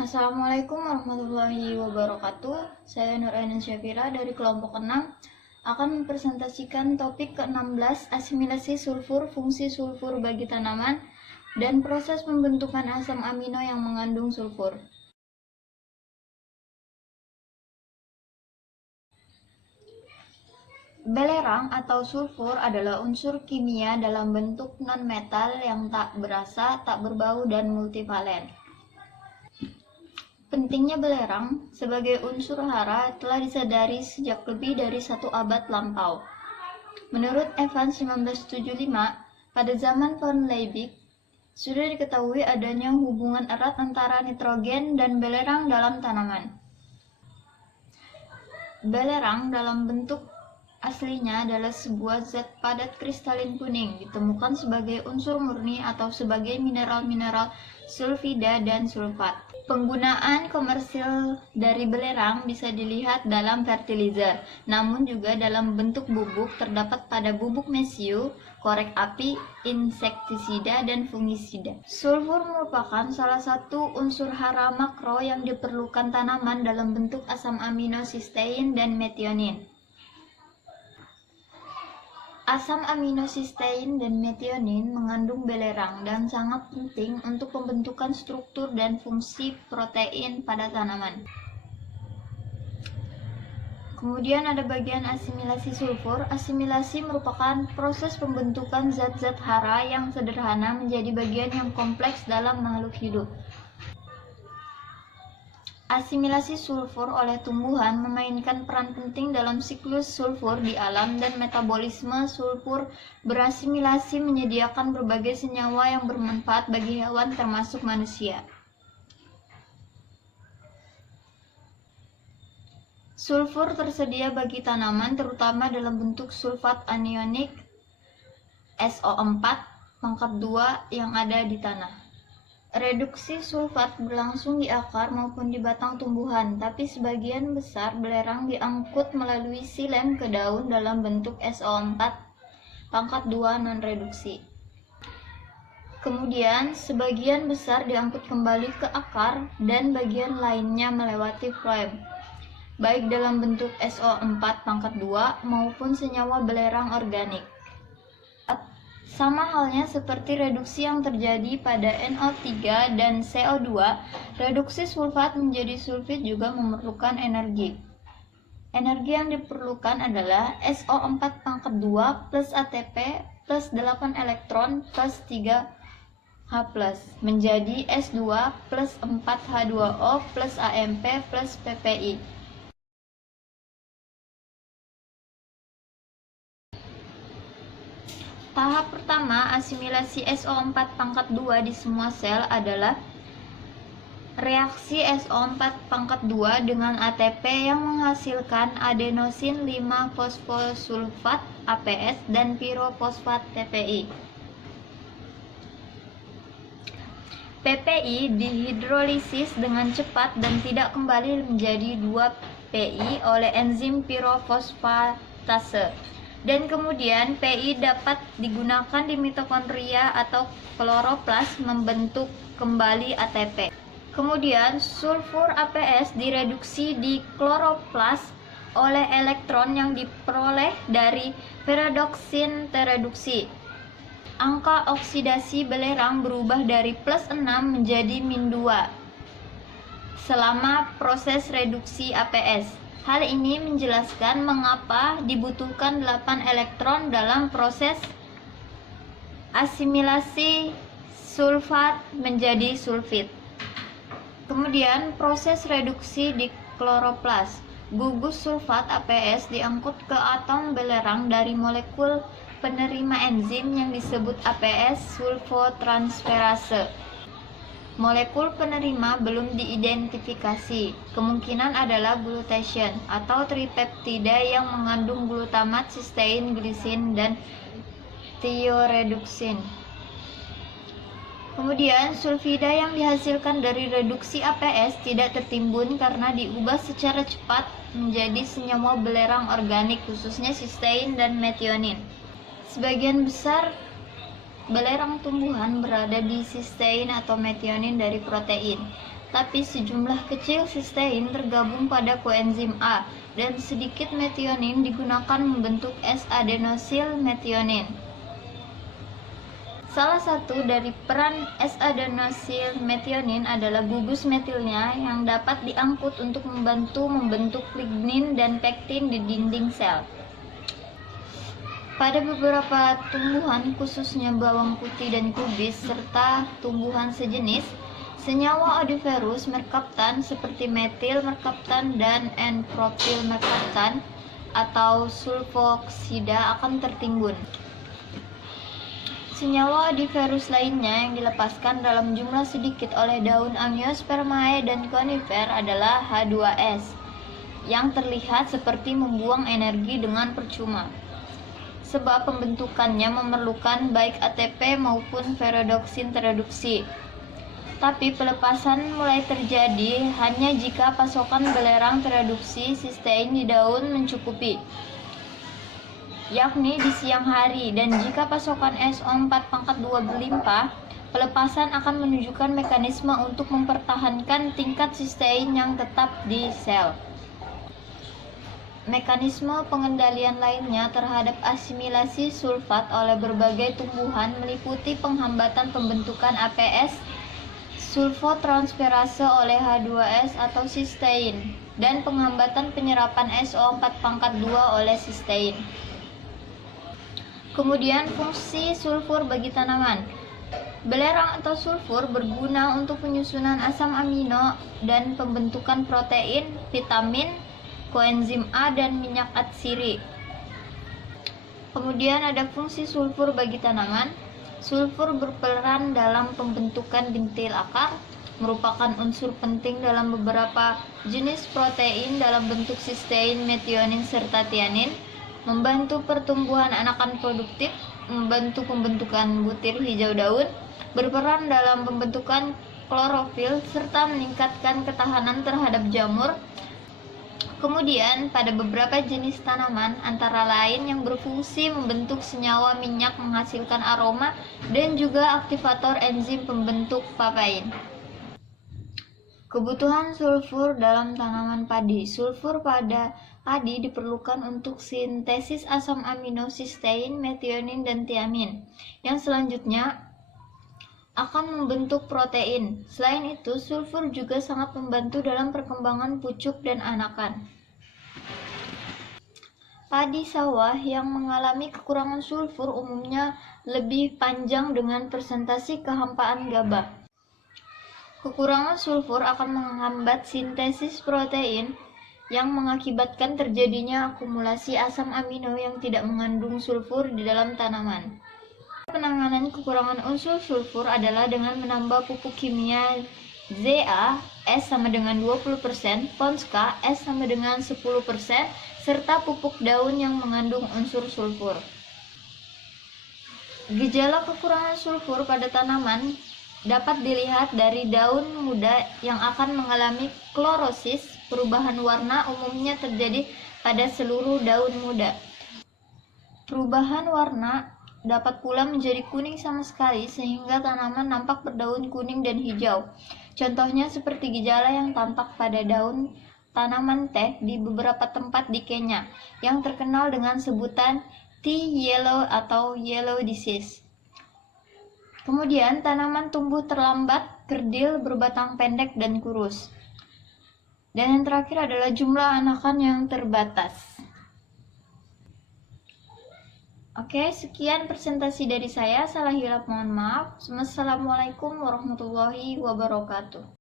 Assalamualaikum warahmatullahi wabarakatuh. Saya Nur Ainun Syafira dari kelompok 6 akan mempresentasikan topik ke-16, asimilasi sulfur, fungsi sulfur bagi tanaman, dan proses pembentukan asam amino yang mengandung sulfur. Belerang atau sulfur adalah unsur kimia dalam bentuk non-metal yang tak berasa, tak berbau, dan multivalen. Pentingnya belerang sebagai unsur hara telah disadari sejak lebih dari 1 abad lampau. Menurut Evans 1975, pada zaman von Liebig, sudah diketahui adanya hubungan erat antara nitrogen dan belerang dalam tanaman. Belerang dalam bentuk aslinya adalah sebuah zat padat kristalin kuning, ditemukan sebagai unsur murni atau sebagai mineral-mineral sulfida dan sulfat. Penggunaan komersil dari belerang bisa dilihat dalam fertilizer, namun juga dalam bentuk bubuk terdapat pada bubuk mesiu, korek api, insektisida, dan fungisida. Sulfur merupakan salah satu unsur hara makro yang diperlukan tanaman dalam bentuk asam amino sistein dan metionin. Asam amino sistein dan metionin mengandung belerang dan sangat penting untuk pembentukan struktur dan fungsi protein pada tanaman. Kemudian ada bagian asimilasi sulfur. Asimilasi merupakan proses pembentukan zat-zat hara yang sederhana menjadi bagian yang kompleks dalam makhluk hidup. Asimilasi sulfur oleh tumbuhan memainkan peran penting dalam siklus sulfur di alam, dan metabolisme sulfur berasimilasi menyediakan berbagai senyawa yang bermanfaat bagi hewan termasuk manusia. Sulfur tersedia bagi tanaman terutama dalam bentuk sulfat anionik SO4 pangkat 2 yang ada di tanah. Reduksi sulfat berlangsung di akar maupun di batang tumbuhan, tapi sebagian besar belerang diangkut melalui silem ke daun dalam bentuk SO4 pangkat 2 non-reduksi. Kemudian sebagian besar diangkut kembali ke akar dan bagian lainnya melewati floem, baik dalam bentuk SO4 pangkat 2 maupun senyawa belerang organik. Sama halnya seperti reduksi yang terjadi pada NO3 dan CO2, reduksi sulfat menjadi sulfit juga memerlukan energi. Energi yang diperlukan adalah SO4 pangkat 2 plus ATP plus 8 elektron plus 3H menjadi S2 plus 4H2O plus AMP plus PPI. Tahap pertama asimilasi SO4 pangkat 2 di semua sel adalah reaksi SO4 pangkat 2 dengan ATP yang menghasilkan adenosin 5-fosfosulfat APS dan pirofosfat TPI. PPI dihidrolisis dengan cepat dan tidak kembali menjadi 2-PI oleh enzim pirofosfatase. Dan kemudian PI dapat digunakan di mitokondria atau kloroplas membentuk kembali ATP. Kemudian sulfur APS direduksi di kloroplas oleh elektron yang diperoleh dari piridoksin tereduksi. Angka oksidasi belerang berubah dari +6 menjadi -2 selama proses reduksi APS. Hal ini menjelaskan mengapa dibutuhkan 8 elektron dalam proses asimilasi sulfat menjadi sulfit. Kemudian proses reduksi di kloroplas. Gugus sulfat APS diangkut ke atom belerang dari molekul penerima enzim yang disebut APS sulfotransferase. Molekul penerima belum diidentifikasi. Kemungkinan adalah glutation atau tripeptida yang mengandung glutamat, sistein, glisin, dan thioredoxin. Kemudian sulfida yang dihasilkan dari reduksi APS tidak tertimbun karena diubah secara cepat menjadi senyawa belerang organik, khususnya sistein dan metionin. Sebagian besar belerang tumbuhan berada di sistein atau metionin dari protein. tapi sejumlah kecil sistein tergabung pada koenzim A dan sedikit metionin digunakan membentuk S-adenosil metionin. Salah satu dari peran S-adenosil metionin adalah gugus metilnya yang dapat diangkut untuk membantu membentuk lignin dan pektin di dinding sel. Pada beberapa tumbuhan, khususnya bawang putih dan kubis, serta tumbuhan sejenis, senyawa odoriferous merkaptan seperti metil merkaptan dan N-propil merkaptan atau sulfoksida akan tertimbun. Senyawa odoriferous lainnya yang dilepaskan dalam jumlah sedikit oleh daun Angiospermae dan conifer adalah H2S, yang terlihat seperti membuang energi dengan percuma, sebab pembentukannya memerlukan baik ATP maupun ferrodoksin tereduksi. Tapi pelepasan mulai terjadi hanya jika pasokan belerang tereduksi sistein di daun mencukupi, yakni di siang hari, dan jika pasokan SO4-2 berlimpah, pelepasan akan menunjukkan mekanisme untuk mempertahankan tingkat sistein yang tetap di sel. Mekanisme pengendalian lainnya terhadap asimilasi sulfat oleh berbagai tumbuhan meliputi penghambatan pembentukan APS, sulfotransferase oleh H2S atau sistein, dan penghambatan penyerapan SO4-2 oleh sistein. Kemudian fungsi sulfur bagi tanaman. Belerang atau sulfur berguna untuk penyusunan asam amino dan pembentukan protein, vitamin, koenzim A dan minyak atsiri. Kemudian ada fungsi sulfur bagi tanaman. Sulfur berperan dalam pembentukan bintil akar, merupakan unsur penting dalam beberapa jenis protein dalam bentuk sistein, metionin, serta tianin, membantu pertumbuhan anakan produktif, membantu pembentukan butir hijau daun, berperan dalam pembentukan klorofil, serta meningkatkan ketahanan terhadap jamur. Kemudian, pada beberapa jenis tanaman, antara lain yang berfungsi membentuk senyawa minyak menghasilkan aroma dan juga aktivator enzim pembentuk papain. Kebutuhan sulfur dalam tanaman padi. Sulfur pada padi diperlukan untuk sintesis asam amino sistein, metionin, dan tiamin, yang selanjutnya akan membentuk protein. Selain itu, sulfur juga sangat membantu dalam perkembangan pucuk dan anakan. Padi sawah yang mengalami kekurangan sulfur umumnya lebih panjang dengan presentasi kehampaan gabah. Kekurangan sulfur akan menghambat sintesis protein yang mengakibatkan terjadinya akumulasi asam amino yang tidak mengandung sulfur di dalam tanaman. Penanganan kekurangan unsur sulfur adalah dengan menambah pupuk kimia Za S sama dengan 20%, Ponska S sama dengan 10%, serta pupuk daun yang mengandung unsur sulfur. Gejala kekurangan sulfur pada tanaman dapat dilihat dari daun muda yang akan mengalami klorosis. Perubahan warna umumnya terjadi pada seluruh daun muda. Perubahan warna dapat pula menjadi kuning sama sekali sehingga tanaman nampak berdaun kuning dan hijau. Contohnya seperti gejala yang tampak pada daun tanaman teh di beberapa tempat di Kenya yang terkenal dengan sebutan tea yellow atau yellow disease. Kemudian tanaman tumbuh terlambat, kerdil, berbatang pendek dan kurus. Dan yang terakhir adalah jumlah anakan yang terbatas. Oke, sekian presentasi dari saya. Salah hilap mohon maaf. Wassalamualaikum warahmatullahi wabarakatuh.